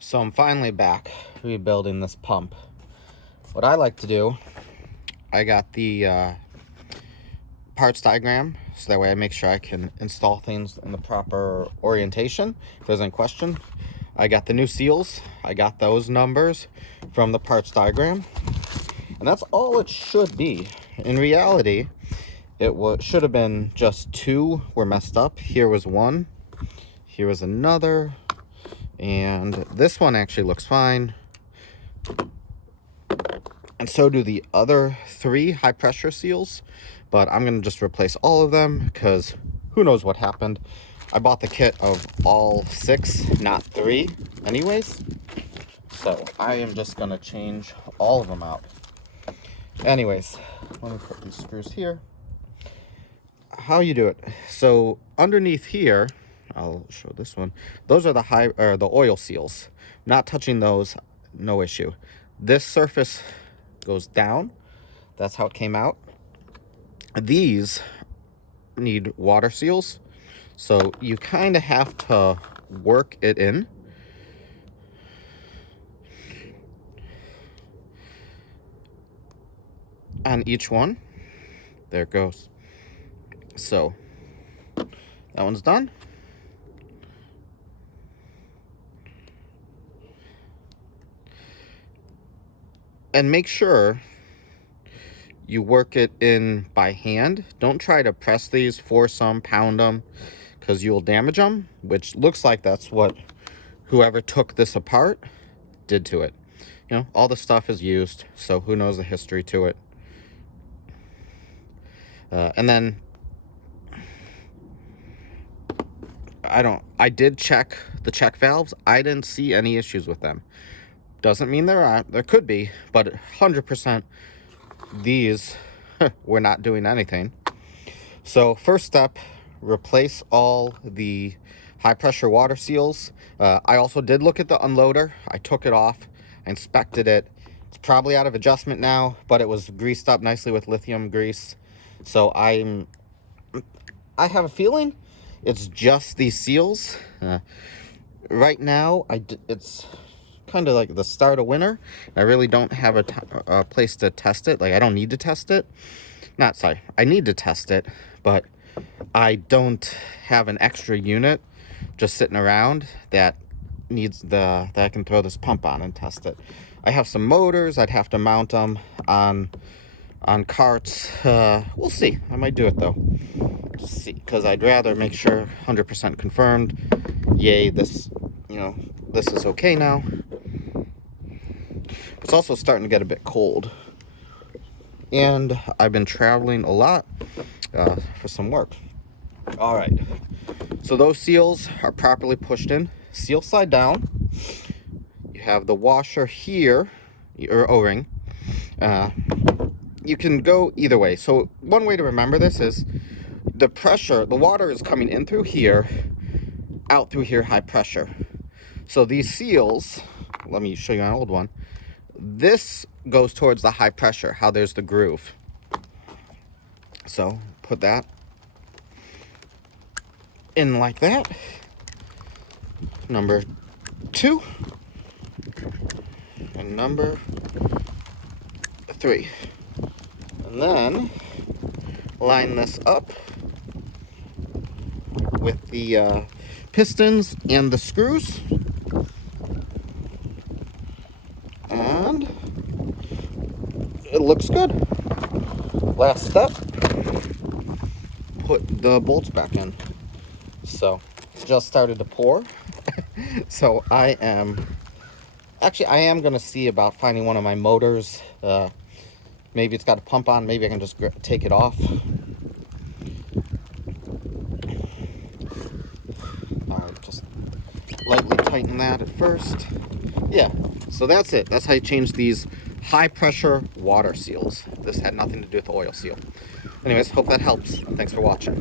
So I'm finally back rebuilding this pump. What I like to do, I got the parts diagram, so that way I make sure I can install things in the proper orientation if there's any question. I got the new seals, I got those numbers from the parts diagram, and that's all it should be. In reality, it should have been just two were messed up. Here was one, here was another, and this one actually looks fine. And so do the other three high pressure seals, but I'm gonna just replace all of them because who knows what happened. I bought the kit of all 6, not 3 anyways. So I am just gonna change all of them out. Anyways, let me put these screws here. How you do it. So underneath here, I'll show this one. Those are the oil seals. Not touching those, no issue. This surface goes down. That's how it came out. These need water seals, so you kind of have to work it in. On each one. There it goes. So that one's done. And make sure you work it in by hand. Don't try to press these, force them, pound them, because you'll damage them, which looks like that's what whoever took this apart did to it. You know, all the stuff is used, so who knows the history to it. And then I did check the check valves. I didn't see any issues with them. Doesn't mean there could be, but 100% these were not doing anything. So first step, replace all the high pressure water seals. I also did look at the unloader. I took it off, inspected it. It's probably out of adjustment now, but it was greased up nicely with lithium grease. So I have a feeling it's just these seals. Right now, it's kind of like the start of winter. I really don't have a place to test it. Like, I don't need to test it. I need to test it, but I don't have an extra unit just sitting around that needs that I can throw this pump on and test it. I have some motors. I'd have to mount them on carts. We'll see. I might do it though. Just see, because I'd rather make sure 100% confirmed. Yay, this is okay now. It's also starting to get a bit cold, and I've been traveling a lot for some work. All right, so those seals are properly pushed in. Seal side down. You have the washer here, or O-ring. You can go either way. So one way to remember this is the water is coming in through here, out through here, high pressure. So these seals, let me show you an old one. This goes towards the high pressure, how there's the groove. So put that in like that. Number 2 and number 3. And then line this up with the pistons and the screws. And it looks good. Last step, put the bolts back in. So it just started to pour. So I am going to see about finding one of my motors. Maybe it's got a pump on. Maybe I can just take it off. Just lightly tighten that at first. Yeah, so that's it. That's how you change these high pressure water seals. This had nothing to do with the oil seal. Anyways, hope that helps. Thanks for watching.